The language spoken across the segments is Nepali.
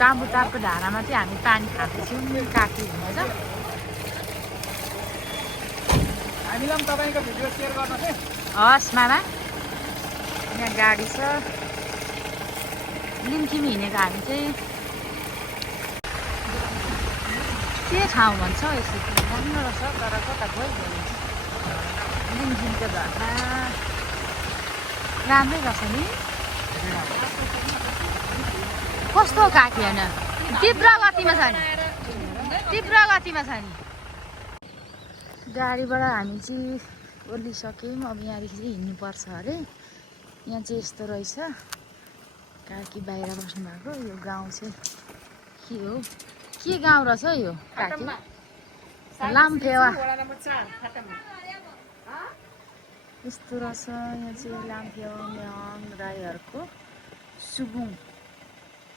ताम्बुटारको धारामा चाहिँ हामी पानी खाँदैछौँ काकी हुनुहुन्छ हामीलाई पनि तपाईँको भिडियो सेयर गर्नुहोस् है हस् मामा यहाँ गाडी छ लिम्खिमी हिँडेको हामी चाहिँ के ठाउँ भन्छ हौ यसो राम्रो रहेछ तर कता गयो लिम्खिमको झर्ना राम्रै रहेछ नि कस्तो काकी होइन तीव्र गतिमा छ नि तीव्र गतिमा छ नि गाडीबाट हामी चाहिँ ओर्लिसक्यौँ अब यहाँदेखि चाहिँ हिँड्नुपर्छ अरे यहाँ चाहिँ यस्तो रहेछ काकी बाहिर बस्नु भएको यो गाउँ चाहिँ के हो के गाउँ रहेछ यो काकी लामफेवा यस्तो रहेछ यहाँ चाहिँ लामफेवा म्याङ राईहरूको सुबुङ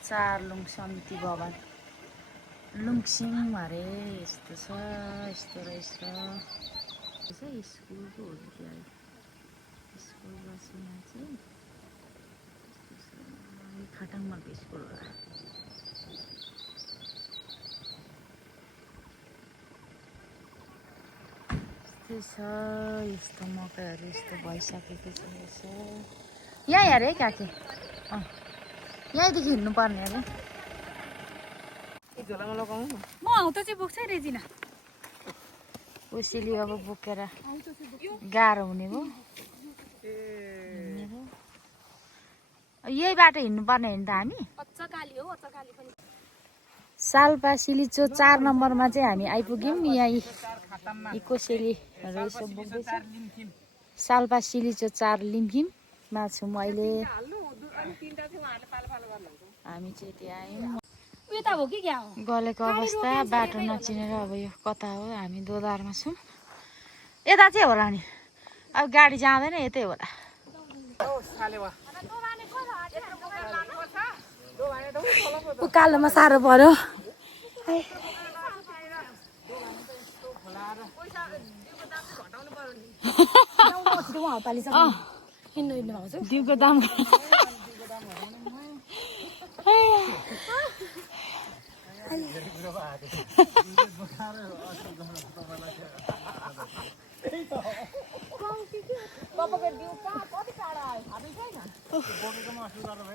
चारलुङ समिति भवन लुङसिङ अरे यस्तो छ यस्तो रहेछ स्कुलको हो कि स्कुल बस यहाँ चाहिँ खटाङमाको स्कुल होला यस्तै छ यस्तो मकैहरू यस्तो भइसकेको छ यसो यहाँ हेर है काकी यहीँदेखि हिँड्नु पर्ने अरे म हौ त चाहिँ बोक्छ रेजिना उसैले अब बोकेर गाह्रो हुने भयो यही बाटो हिँड्नु पर्ने हो नि त हामी साल्पा सिलिचो 4 नम्बरमा चाहिँ हामी आइपुग्यौँ यहाँ कोसेलीहरू यसो बोक्दैछ साल्पा सिलिचो 4 लिम्फिममा छौँ अहिले हामी चाहिँ त्यहाँ आयौँ गलेको अवस्था बाटो नचिनेर अब यो कता हो हामी दोधारमा छौँ यता चाहिँ होला नि अब गाडी जाँदैन यतै होला उकालोमा साह्रो पर्यो दिउको दाम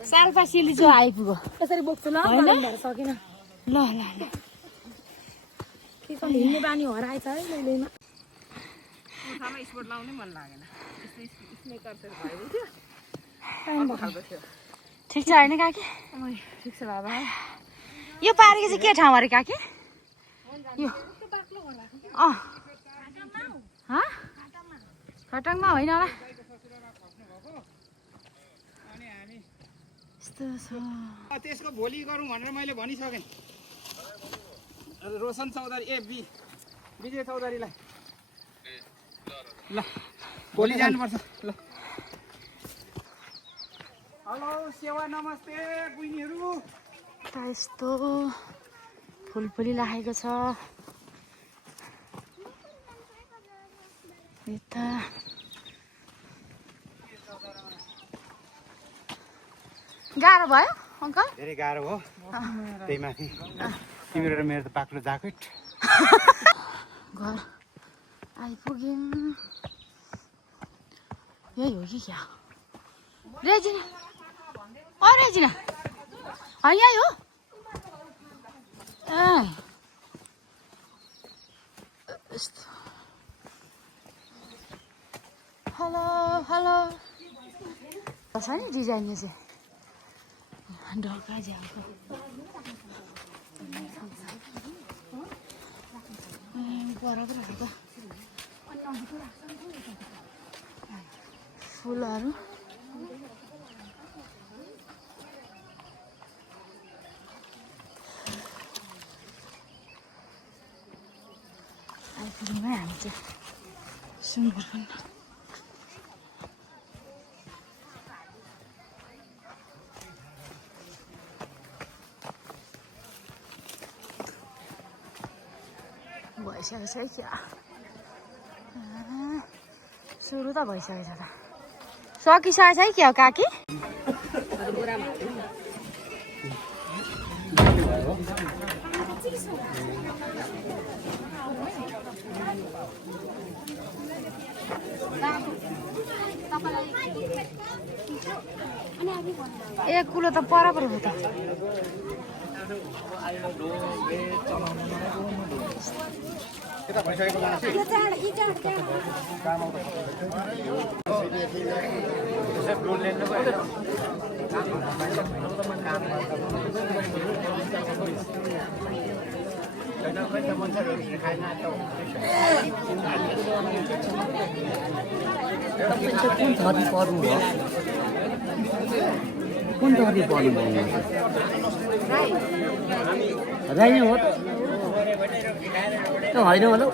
साल्पा सिलिचो आइपुग्यो यसरी बोक्छु ल सकिन ल ल ल हिँड्ने बानी हराएछ है मैले ठिक छ होइन काकी ठिक छ बाबा यो पारेको चाहिँ के ठाउँ अरे काकी यो खटाङमा होइन होला यस्तो छ त्यसको भोलि गरौँ भनेर मैले भनिसकेँ रोशन चौधरी विजय चौधरीलाई ल भोलि जानुपर्छ ल हेलो सेवा नमस्ते बहिनीहरू यस्तो फुलफुली राखेको छ यता गाह्रो भयो अङ्कल धेरै गाह्रो हो त्यही माथि तिम्रो र मेरो त बाक्लो ज्याकेट घर आइपुग्यौँ यही हो कि क्या रेजिना रेजिना यही हो यस्तो हेलो हेलो छ नि डिजाइन यो चाहिँ ढोका झ्यालको बराबर हाल्दा फुलहरू आइपुग्यौँ है हामी चाहिँ सुँगुरखण्ड भइसकेको छ है क्या सुरु त भइसकेको छ त सकिसकेको छ है क्या काकी ए कुलो त बराबर हो त कुन थरी पर्नु राई नै हो त त्यो होइन होला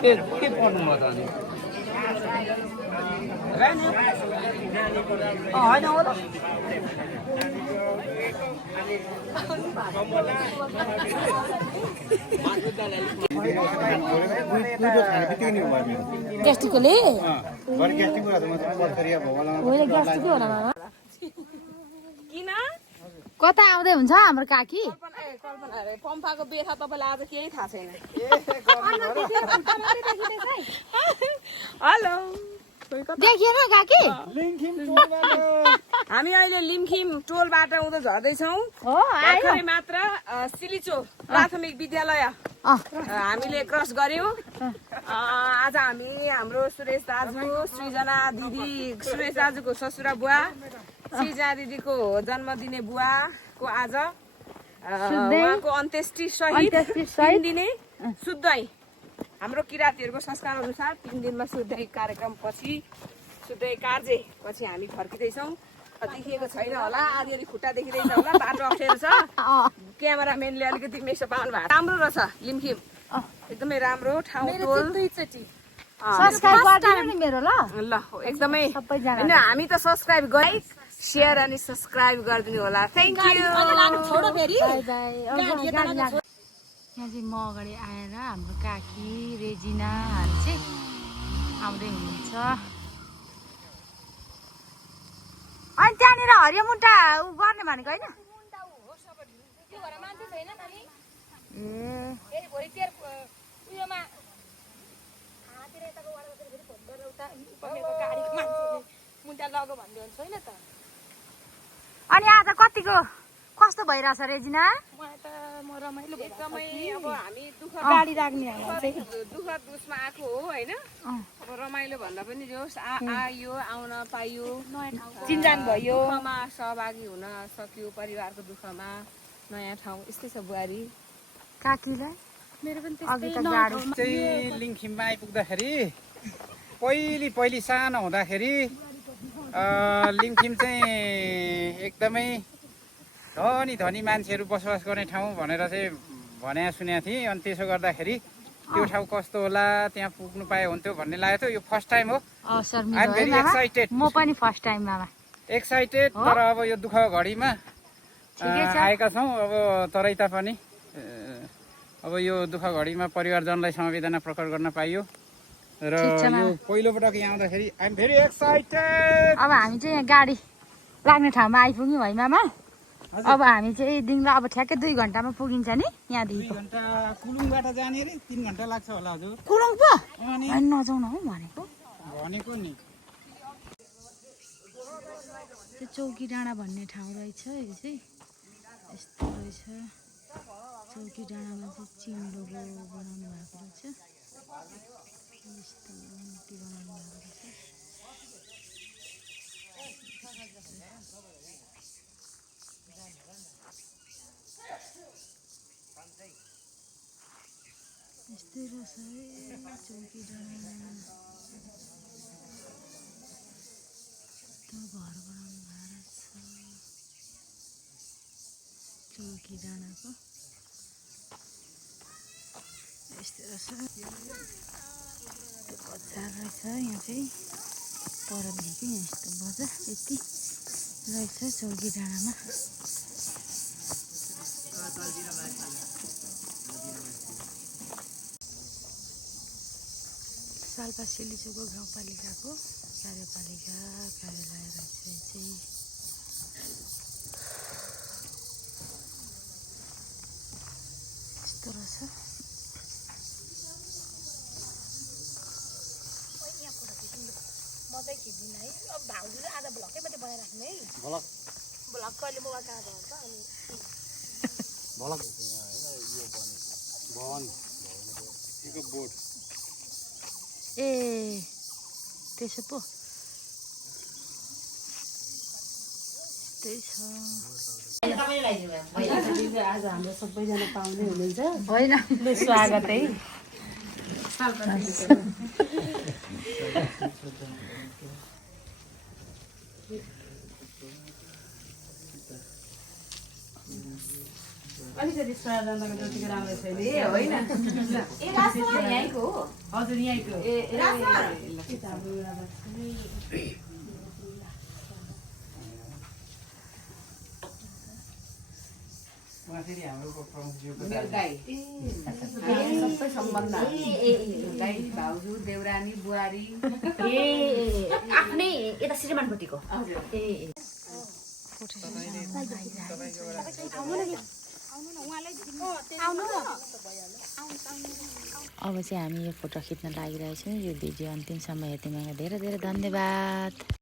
के पर्नु म त अनि होइन हो त ग्यास्ट्रिकले किन कता आउँदै हुन्छ हाम्रो काकी कल्पना अरे पम्फाको बेथा तपाईँलाई आज केही थाहा छैन हेलो देखिएन काकी हामी अहिले लिमखिम टोलबाट उँधो झर्दैछौँ हो आयो भर्खरै मात्र सिलिचो प्राथमिक विद्यालय हामीले क्रस गर्यौँ आज हामी हाम्रो सुरेश दाजु सृजना दिदी सुरेश दाजुको ससुरा बुवा सृजना दिदीको जन्मदिने बुवाको आज उहाँको अन्त्येष्टि सहित 3 दिने शुद्धै हाम्रो किराँतीहरूको संस्कार अनुसार 3 दिनमा शुद्धै कार्यक्रम पछि शुद्धै कार्य पछि हामी फर्किँदैछौँ देखिएको छैन होला अलि खुट्टा देखिँदैछ होला बाटो अप्ठ्यारो छ क्यामेराम्यानले अलिकति मेसो पाउनु भएको राम्रो रहेछ लिमखिम एकदमै राम्रो ठाउँ टोल सब्स्क्राइब गरिदिनु नि मेरो ल ल एकदमै होइन हामी त सब्स्क्राइब गरे सेयर अनि सब्स्क्राइब गरिदिनु होला थ्याङ्क यू बाई बाई यहाँ चाहिँ म अगाडि आएर हाम्रो काकी रेजिनाहरू चाहिँ आउँदै हुनुहुन्छ अनि त्यहाँनिर हरियो मुन्टा उ गर्ने भनेको होइन अनि आज कतिको कस्तो भइरहेछ रेजिना एकदमै अब हामी दुःख गाडी राख्ने दुःख दुसमा आएको हो होइन अब रमाइलो भन्दा पनि जोस् आयो आउन पाइयो चिन्जान भयो दुःखमा सहभागी हुन सक्यो परिवारको दुःखमा नयाँ ठाउँ यस्तै छ बुहारी काकीलाई मेरो पनि अघि त गाडी चाहिँ लिङखिममा आइपुग्दाखेरि पहिली सानो हुँदाखेरि लिङखिम चाहिँ एकदमै धनी मान्छेहरू बसोबास गर्ने ठाउँ भनेर चाहिँ भने सुनेको थिएँ अनि त्यसो गर्दाखेरि त्यो ठाउँ कस्तो होला त्यहाँ पुग्नु पाए हुन्थ्यो भन्ने लागेको थियो यो फर्स्ट टाइम हो अवसर आई एम भेरी एक्साइटेड म पनि फर्स्ट टाइम मामा एक्साइटेड तर अब यो दुःख घडीमा आएका छौँ अब तरै तापनि अब यो दुःख घडीमा परिवारजनलाई समवेदना प्रकट गर्न पाइयो र यो पहिलोपटक यहाँ आउँदाखेरि आई एम भेरी एक्साइटेड अब हामी चाहिँ यहाँ गाडी लाग्ने ठाउँमा आइपुग्यौँ है मामा अब हामी चाहिँ दिउँला अब ठ्याक्कै 2 घन्टामा पुगिन्छ नि यहाँदेखि 2 घन्टा कुलुङबाट जाने रे 3 घन्टा लाग्छ होला हजुर कुलुङ पो अनि नजाउँ न हौ भनेको नि त्यो चौकी डाँडा भन्ने ठाउँ रहेछ यो चाहिँ यस्तो रहेछ चौकी डाँडामा चाहिँ चिम्लोको बनाउनु भएको रहेछ यस्तो मूर्ति बनाउनु भएको रहेछ यस्तै रहेछ है चौकी डाँडा घर बनाउनु भएको रहेछ चौकी डाँडाको यस्तै रहेछ बजार रहेछ यहाँ चाहिँ परदेखि यहाँ यस्तो बजार यति रहेछ चौकी डाँडामा पाल्पा सिलिचोको गाउँपालिकाको कार्यपालिका कार्यालय रहेछ यो चाहिँ। यस्तो रहेछ। ए त्यसो पो त्यही छ। आज हाम्रो सबैजना पाउने हुनुहुन्छ होइन स्वागत है। अलिकति स्वादको जतिको राम्रो छैन होइन। हजुर यहीँको फेरि हाम्रो सबै सम्बन्ध दाइ भाउजू देउरानी बुहारी आफ्नै यता श्रीमानपट्टिको अब चाहिँ हामी यो फोटो खिच्न लागिरहेछौँ। यो भिडियो अन्तिमसम्म हेरिदिनुमा धेरै धेरै धन्यवाद।